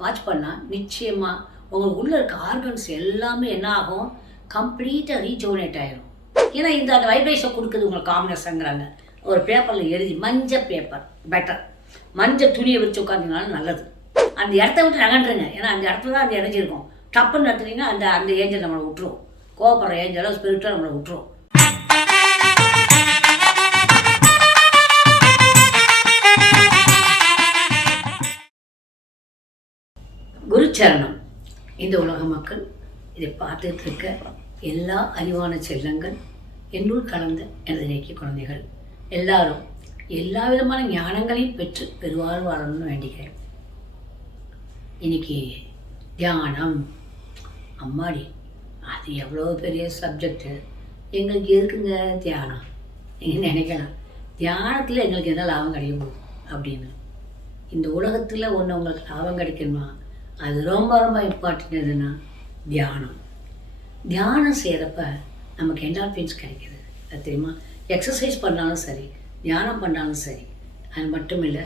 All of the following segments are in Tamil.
வாட்ச் பண்ணால் நிச்சயமாக உங்களுக்கு உள்ளே இருக்க ஆர்கன்ஸ் எல்லாமே என்ன ஆகும்? கம்ப்ளீட்டாக ரீஜோனேட் ஆகிடும் ஏன்னா இந்த அந்த வைப்ரேஷன் கொடுக்குது உங்களுக்கு காம்பினஸுங்கிறாங்க ஒரு பேப்பரில் எழுதி மஞ்சள் பேப்பர் பெட்டர் மஞ்சள் துணியை வச்சு உட்காந்துனாலும் நல்லது. அந்த இடத்த விட்டு நகண்டுருங்க ஏன்னா அந்த இடத்துல தான் அந்த எனர்ஜி இருக்கும். டப்புன்னு நடத்துனீங்கன்னா அந்த அந்த ஏஞ்சல் நம்மளை விட்டுரும். கோபப்படுற ஏஞ்சலோ ஸ்பிரிட்டோ நம்மளை விட்டுரும். குருச்சரணம் இந்த உலக மக்கள் இதை பார்த்துட்டு இருக்க எல்லா அறிவான செல்லங்கள் என்னுள் கலந்த எனது நேக்கிய குழந்தைகள். எல்லாரும் எல்லா விதமான ஞானங்களையும் பெற்று பெருவாழ் வாழணும்னு வேண்டிக்கிறேன். இன்னைக்கு தியானம். அம்மாடி அது எவ்வளோ பெரிய சப்ஜெக்டு எங்களுக்கு இருக்குங்க தியானம்? நீங்கள் நினைக்கலாம். தியானத்தில் எங்களுக்கு என்ன லாபம் கிடைக்கும் அப்படின்னு. இந்த உலகத்தில் ஒன்று உங்களுக்கு லாபம் கிடைக்கணுமா அது ரொம்ப ரொம்ப இம்பார்ட்டன்ட் எதுன்னா தியானம். தியானம் செய்கிறப்ப நமக்கு என்டார்பின்ஸ் கிடைக்கிது. அது தெரியுமா? எக்ஸசைஸ் பண்ணாலும் சரி தியானம் பண்ணாலும் சரி அது மட்டும் இல்லை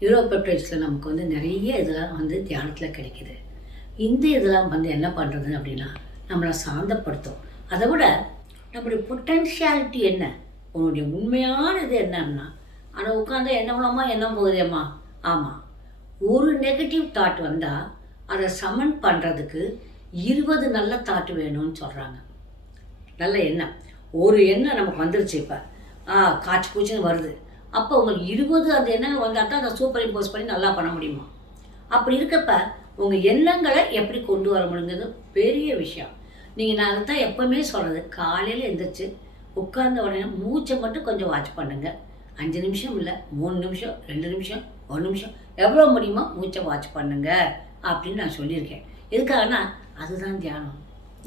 யூரோபெப்டைட்ஸில் நமக்கு வந்து நிறைய இதெல்லாம் வந்து தியானத்தில் கிடைக்கிது. இந்த இதெல்லாம் வந்து என்ன பண்ணுறது அப்படின்னா நம்மளை சாந்தப்படுத்தும். அதை விட நம்மளுடைய பொட்டன்ஷியாலிட்டி என்ன? உன்னுடைய உண்மையான இது என்னன்னா ஆனால் உட்காந்து என்ன மூலமா என்ன போகுதேம்மா ஆமாம் ஒரு நெகட்டிவ் தாட் வந்தால் அதை சமன் பண்ணுறதுக்கு இருபது நல்ல தாட்டு வேணும்னு சொல்கிறாங்க நல்ல எண்ணம். ஒரு எண்ணம் நமக்கு வந்துருச்சு இப்போ. ஆ காய்ச்சி பூச்சின்னு வருது. அப்போ உங்களுக்கு இருபது அந்த எண்ணங்கள் வந்தால் தான் அதை சூப்பர் இம்போஸ் பண்ணி நல்லா பண்ண முடியுமா? அப்படி இருக்கப்ப உங்கள் எண்ணங்களை எப்படி கொண்டு வர முடியுங்கிறது பெரிய விஷயம். நீங்கள் நான் அதை தான் எப்போவுமே சொல்கிறது காலையில் எழுந்திரிச்சு உட்கார்ந்த உடனே மூச்சை மட்டும் கொஞ்சம் வாட்ச் பண்ணுங்கள் அஞ்சு நிமிஷம் இல்லை மூணு நிமிஷம் ரெண்டு நிமிஷம் ஒரு நிமிஷம். எவ்வளோ முடியுமோ மூச்சை வாட்ச் பண்ணுங்கள் அப்படின்னு நான் சொல்லியிருக்கேன். எதுக்காகனா அதுதான் தியானம்.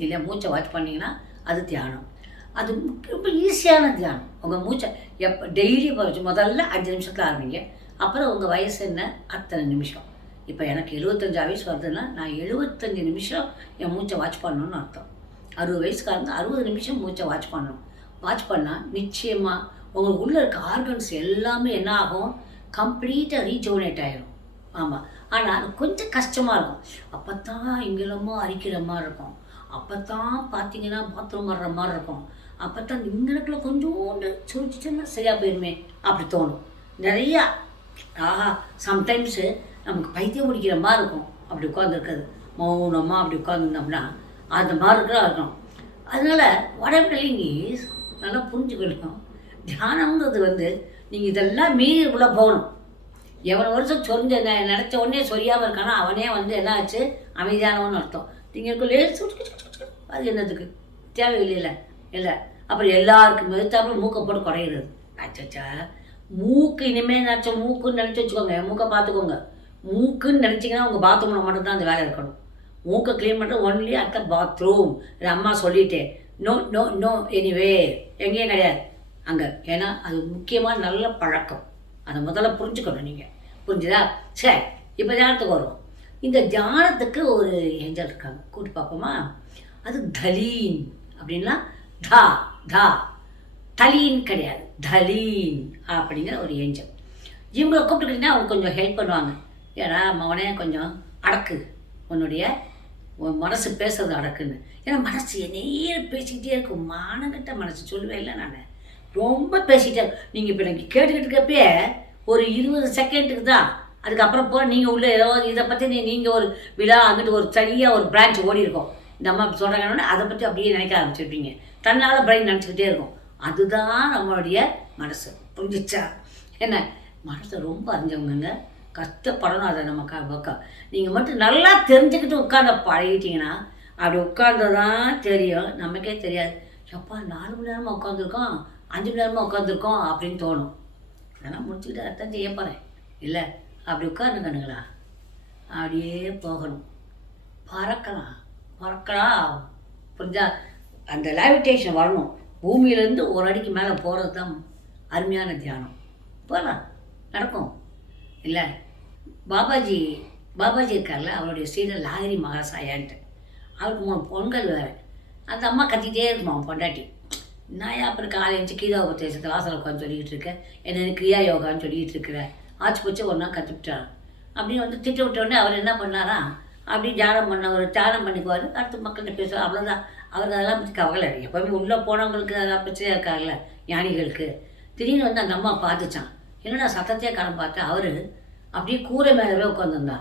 இல்லை மூச்சை வாட்ச் பண்ணிங்கன்னா அது தியானம். அது ரொம்ப ஈஸியான தியானம். உங்கள் மூச்சை எப்போ டெய்லி முதல்ல அஞ்சு நிமிஷத்தில் ஆரம்பிங்க. அப்புறம் உங்கள் வயசு என்ன? அத்தனை நிமிஷம். இப்போ எனக்கு எழுபத்தஞ்சா வயசு வருதுன்னா நான் எழுபத்தஞ்சு நிமிஷம் என் மூச்சை வாட்ச் பண்ணணும்னு அர்த்தம். அறுபது வயசுக்காரங்க அறுபது நிமிஷம் மூச்சை வாட்ச் பண்ணணும். வாட்ச் பண்ணால் நிச்சயமாக உங்களுக்கு உள்ளே இருக்க ஆர்கன்ஸ் எல்லாமே என்ன ஆகும்? கம்ப்ளீட்டாக ரீஜோனேட் ஆகிடும் ஆமாம் ஆனால் கொஞ்சம் கஷ்டமாக இருக்கும். அப்போ தான் இங்கெல்லாமோ அரிக்கிற மாதிரி இருக்கும். அப்போ தான் பார்த்தீங்கன்னா பாத்ரூம் வர்ற மாதிரி இருக்கும். அப்போ தான் இங்கனக்குள்ள கொஞ்சோண்டு சுழிச்சிச்சுன்னா சரியாக போயிருமே அப்படி தோணும். நிறையா ஆஹா சம்டைம்ஸு நமக்கு பைத்தியம் முடிக்கிற மாதிரி இருக்கும். அப்படி உட்காந்துருக்குது மௌனமாக அப்படி உட்காந்துருந்தோம்னா அந்த மாதிரி இருக்கிறா இருக்கும். அதனால் வடபிள்ளைங்க நல்லா புரிஞ்சுக்கணும். தியானங்கிறது வந்து நீங்கள் இதெல்லாம் மீறி உள்ளே போகணும். எவ்வளோ வருஷம் சொரிஞ்ச நெ- உடனே சொரியாமல் இருக்கானோ அவனே வந்து என்ன ஆச்சு? அமைதியானவன்னு அர்த்தம். நீங்கள் லேசு அது என்னதுக்கு தேவையில்லையில இல்லை அப்புறம் எல்லாருக்கும் மெதுத்தாப்புல மூக்கை போட்டு குறையிறது. அச்சச்சா. மூக்கு இனிமேல் நினச்ச மூக்குன்னு நினச்சி வச்சுக்கோங்க. மூக்கை பார்த்துக்கோங்க. மூக்குன்னு நினச்சிங்கன்னா உங்கள் பாத்ரூமில் மட்டும்தான் அந்த வேலை இருக்கணும். மூக்கை க்ளீன் பண்ணுறது ஒன்லி அட் த பாத்ரூம் இது அம்மா சொல்லிட்டேன் நோ நோ நோ எனிவே எங்கேயும் கிடையாது. அங்கே. ஏன்னா அது முக்கியமாக நல்ல பழக்கம். அதை முதல்ல புரிஞ்சுக்கணும் நீங்கள் புரிஞ்சுதா? சரி இப்போ தியானத்துக்கு வரும் இந்த தியானத்துக்கு ஒரு ஏஞ்சல் இருக்காங்க. கூட்டு பார்ப்போமா? அது தலீன் அப்படின்னா தா தா. தலீன் கிடையாது. தலீன் அப்படிங்கிற ஒரு ஏஞ்சல். இவங்களை கூப்பிட்டுக்கிட்டீங்கன்னா அவங்க கொஞ்சம் ஹெல்ப் பண்ணுவாங்க. ஏடா மவனே கொஞ்சம் அடக்கு. உன்னுடைய உன் மனசு பேசுறது அடக்குன்னு. ஏன்னா மனசு நேரம் பேசிக்கிட்டே இருக்கும். மானங்கிட்ட மனசு சொல்லுவேன் இல்லை நான். ரொம்ப பேசிக்கிட்டே நீங்கள் இப்போ எனக்கு கேட்டுக்கிட்டு இருக்கப்பே ஒரு இருபது செகண்டுக்கு தான். அதுக்கப்புறம் போக நீங்கள் உள்ள ஏதோ இதை பற்றி நீங்கள் ஒரு விழா அங்கிட்டு ஒரு சரியாக ஒரு பிரான்ச் ஓடி இருக்கும் இந்த அம்மா சொல்கிறாங்கன்னு அதை பற்றி அப்படியே நினைக்க ஆரம்பிச்சிருப்பீங்க. தன்னால் பிரெயின் நினச்சிக்கிட்டே இருக்கும். அதுதான் நம்மளுடைய மனசு. புரிஞ்சிச்சா? என்ன? மனசை ரொம்ப அறிஞ்சவங்கங்க. கஷ்டப்படணும் அதை நம்ம க பக்கம் நீங்கள் மட்டும் நல்லா தெரிஞ்சுக்கிட்டு உட்காந்து பழகிட்டீங்கன்னா அப்படி உட்கார்ந்ததான் தெரியும். நமக்கே தெரியாது. எப்பா நாலு மணி நேரமாக உட்காந்துருக்கோம் அஞ்சு மணி நேரமாக உட்காந்துருக்கோம் அப்படின்னு தோணும். அதெல்லாம் முடிச்சுக்கிட்டு அதான் செய்ய போகிறேன் இல்லை அப்படி உட்காந்துக்கணுங்களா அப்படியே போகணும். பறக்கலாம். பறக்கலாம். புரிஞ்சா? அந்த லேவிட்டேஷன் வரணும். பூமியிலேருந்து ஒரு அடிக்கு மேலே போகிறது தான் அருமையான தியானம். போகலாம் நடக்கும். இல்லை பாபாஜி பாபாஜி இருக்கார்ல அவருடைய சீடர் லாகிரி மகாசாயான்ட்டு. அவருக்கு மூணு பொங்கல் வேறு. அந்த அம்மா கத்திக்கிட்டே இருக்குமா பொண்டாட்டி? நான் அப்புறம் காலை எழுந்து கீதா உபதேசத்தை வாசல் உட்காந்து சொல்லிக்கிட்டு இருக்கேன் என்ன கிரியா யோகான்னு சொல்லிக்கிட்டு இருக்கிறேன் ஆச்சு போச்சு ஒரு நாள் கற்றுக்கிட்டான் அப்படின்னு வந்து திட்ட விட்டோடனே அவர் என்ன பண்ணாரா? அப்படி தியானம் பண்ண ஒரு தியானம் பண்ணிக்குவார். அடுத்து மக்கள்கிட்ட பேசுவார். அவ்வளோதான் அவருக்கு அதெல்லாம் பற்றி கவலை இல்லை. எப்போவுமே உள்ளே போனவங்களுக்கு அதெல்லாம் பிரச்சனையாக இருக்காங்கல்ல ஞானிகளுக்கு. திடீர்னு வந்து அந்த அம்மா பார்த்துச்சான். என்னடா சத்தத்தையே காலம் பார்த்தா அவர். அப்படியே கூரை மேலவே உட்காந்துருந்தா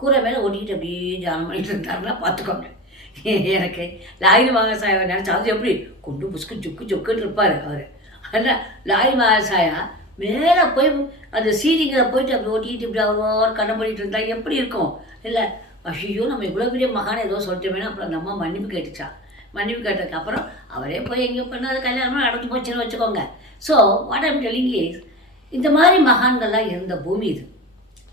கூரை மேலே ஒட்டிக்கிட்டு அப்படியே தியானம் பண்ணிட்டு இருந்தாருன்னா பார்த்துக்கோங்க. எனக்கு லாரி மகாசாயா நினச்சா அது எப்படி? கொண்டு புஸ்கு ஜொக்கு ஜொக்குன்னு இருப்பார் அவர். ஆனால் லாரி மகாசாயா மேலே போய் அந்த சீரிங்கில் போயிட்டு அப்படி ஓட்டிட்டு இப்படி அவர் கண்ணை பண்ணிட்டு இருந்தா எப்படி இருக்கும்? இல்லை ஐயோ நம்ம இவ்வளோ பெரிய மகான் ஏதோ சொல்லிட்டோமேனா அப்புறம் அந்த அம்மா மன்னிப்பு கேட்டுச்சா? மன்னிப்பு கேட்டதுக்கு அப்புறம் அவரே போய் எங்கேயோ பண்ணாத கல்யாணம் நடந்து போச்சுன்னு வச்சுக்கோங்க. So what I'm telling is இந்த மாதிரி மகான்கள்லாம் இருந்த பூமி இது.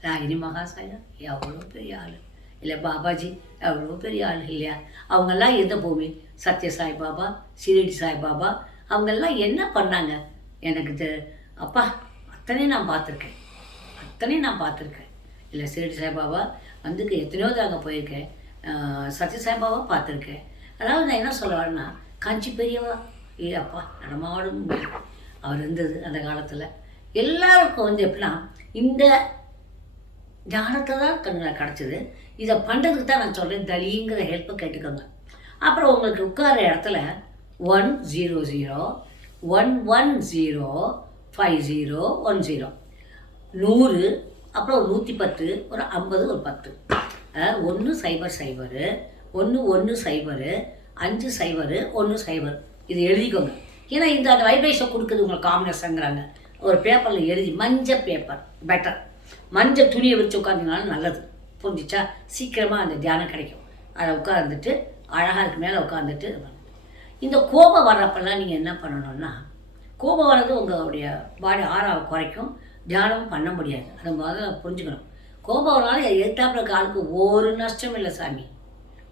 ராகினி மகாசாயா எவ்வளோ பெரிய ஆள். இல்லை பாபாஜி எவ்வளோ பெரிய ஆள் இல்லையா? அவங்கெல்லாம் எந்த பூமி? சத்ய சாய் பாபா சிரிடி சாய் பாபா அவங்கெல்லாம் என்ன பண்ணாங்க? எனக்கு தெ- அப்பா அத்தனையும் நான் பார்த்துருக்கேன். அத்தனையும் நான் பார்த்துருக்கேன். இல்லை சிரிடி சாய்பாபா வந்துக்கு எத்தனையோ தாங்க போயிருக்கேன். சத்ய சாய்பாபா பார்த்துருக்கேன். அதாவது நான் என்ன சொல்ல வரேன்னா காஞ்சி பெரியவா ஏ அப்பா நடமாடும் அவர் இருந்தது அந்த காலத்தில். எல்லாருக்கும் வந்து எப்படின்னா இந்த ஞானத்தை தான் கண்ணில் கிடச்சிது. இதை பண்ணுறதுக்கு தான் நான் சொல்கிறேன் தலிங்கிற ஹெல்ப்பை கேட்டுக்கோங்க. அப்புறம் உங்களுக்கு உட்கார இடத்துல one zero zero one one zero five zero one zero நூறு அப்புறம் ஒரு நூற்றி பத்து ஒரு ஐம்பது ஒரு பத்து. ஒன்று சைபர் சைபரு ஒன்று ஒன்று சைபரு அஞ்சு சைபரு ஒன்று சைபர் இது எழுதிக்கோங்க. ஏன்னா இந்த அந்த வைப்ரேஷன் கொடுக்குது உங்களுக்கு காம்பினேஷனுங்கிறாங்க ஒரு பேப்பரில் எழுதி மஞ்சள் பேப்பர் பெட்டர் மஞ்சள் துணியை வச்சு உட்காந்திங்கனாலும் நல்லது. புரிஞ்சிச்சா? சீக்கிரமாக அந்த தியானம் கிடைக்கும். அதை உட்காந்துட்டு அழகாக இருக்கு மேலே உட்காந்துட்டு இந்த கோபம் வர்றப்பெல்லாம் நீங்கள் என்ன பண்ணணும்னா கோபம் வர்றது உங்களுடைய பாடி ஆறாவை குறைக்கும். தியானம் பண்ண முடியாது. அதை முதல்ல புரிஞ்சுக்கணும். கோபம் வரனால எதிர்த்தாப்புல காலுக்கு ஒரு நஷ்டம் இல்லை சாமி.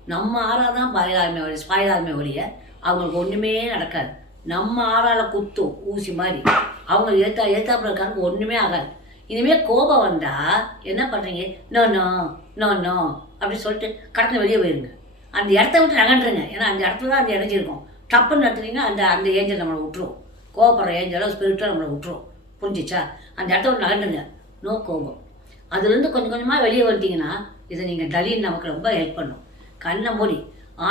நம்ம ஆறா தான் பாயிலாமே ஒழிய ஸ்பாயிலாமே ஒழிய அவங்களுக்கு ஒன்றுமே நடக்காது. நம்ம ஆறால குத்தும் ஊசி மாதிரி. அவங்க ஏத்தா ஏத்தாப்புல காலுக்கு ஒன்றுமே ஆகாது. இனிமேல் கோபம் வந்தால் என்ன பண்ணுறீங்க நோ நோ நோ நோ அப்படி சொல்லிட்டு கடந்து வெளியே போயிருங்க. அந்த இடத்த விட்டு நகண்டுருங்க ஏன்னா அந்த இடத்துல தான் அந்த எனர்ஜி இருக்கும். டப்புன்னு நடத்துனீங்கன்னா அந்த அந்த ஏஞ்சல் நம்மளை விட்டுரும். கோபப்படுற ஏஞ்சலோ ஸ்பிரிட்டோ நம்மளை விட்டுரும். புரிஞ்சிச்சா? அந்த இடத்த விட்டு நகண்டுங்க நோ கோபம். அதுலேருந்து கொஞ்சம் கொஞ்சமாக வெளியே வந்துட்டீங்கன்னா இதை நீங்கள் டலின் நமக்கு ரொம்ப ஹெல்ப் பண்ணும். கண்ணை மூடி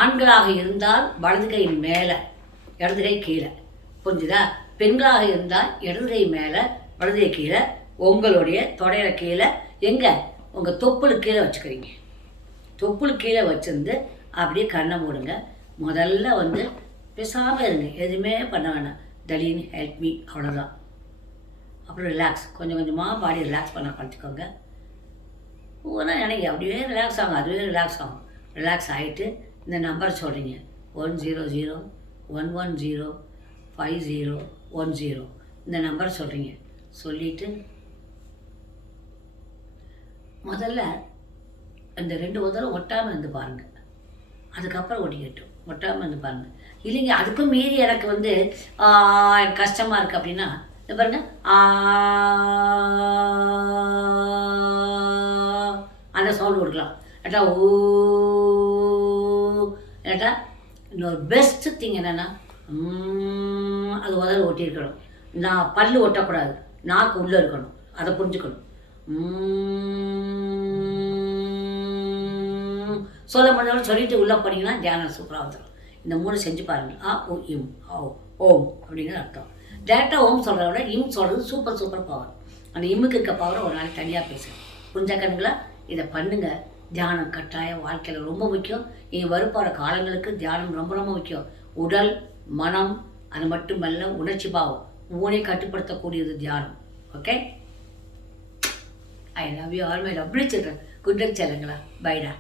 ஆண்களாக இருந்தால் வலது கை மேலே இடது கை கீழே. புரிஞ்சுதா? பெண்களாக இருந்தால் இடது கை மேலே வலது கை கீழே உங்களுடைய தொடையில கீழே எங்கே? உங்கள் தொப்புளுக்கு கீழே வச்சுக்கிறீங்க. தொப்புளுக்கு கீழே வச்சுருந்து அப்படியே கண்ணை மூடுங்க. முதல்ல வந்து பேசாமல் இருங்க. எதுவுமே பண்ண வேணாம். தலின் ஹெல்ப் மீ அவ்வளோதான் அப்புறம் ரிலாக்ஸ் கொஞ்சம் கொஞ்சமாக பாடி ரிலாக்ஸ் பண்ண பார்த்துக்கோங்க ஒவ்வொன்றா நினைங்க அப்படியே ரிலாக்ஸ் ஆகும். அதுவே ரிலாக்ஸ் ஆகும். ரிலாக்ஸ் ஆகிட்டு இந்த நம்பர் சொல்கிறீங்க one zero zero one one zero five zero one zero. இந்த நம்பர் சொல்கிறீங்க சொல்லிவிட்டு முதல்ல இந்த ரெண்டு உதரம் ஒட்டாமல் இருந்து பாருங்கள் அதுக்கப்புறம் ஒட்டிக்கட்டும் ஒட்டாமல் இருந்து பாருங்கள் இல்லைங்க அதுக்கும் மீறி எனக்கு வந்து எனக்கு கஷ்டமாக இருக்குது அப்படின்னா இந்த பாருங்க ஆ, அந்த சவுண்ட் கொடுக்கலாம். ஏட்டா ஓ ஏட்டா இன்னொரு பெஸ்ட் திங் என்னென்னா அது முதல்ல ஒட்டியிருக்கணும். நான் பல்லு ஒட்டக்கூடாது. நாக்கு உள்ளே இருக்கணும். அதை புரிஞ்சுக்கணும். சொல்ல முடியாமல் சொல்லிட்டு உள்ளே போனீங்கன்னா தியானம் சூப்பராக வந்துடும் இந்த மூணு செஞ்சு பாருங்க. ஆ ஓ இம் ஓ ஓம் அப்படிங்கிற அர்த்தம். டேரெக்டாக ஓம் சொல்கிறத விட இம் சொல்கிறது சூப்பர் சூப்பர் பவர் அந்த இம்முக்கு இருக்க பவரை ஒரு நாளைக்கு தனியாக பேசுகிறேன் புரிஞ்ச கண்களா இதை பண்ணுங்க. தியானம் கட்டாயம் வாழ்க்கையில் ரொம்ப முக்கியம். இனி வரப்போகிற காலங்களுக்கு தியானம் ரொம்ப ரொம்ப முக்கியம். உடல் மனம் அது மட்டுமல்ல உணர்ச்சி பாவம். மூணை கட்டுப்படுத்தக்கூடியது தியானம். Okay I love you all my love. Children കുണ്ടൻ ചെലങ്ങള ബൈഡാ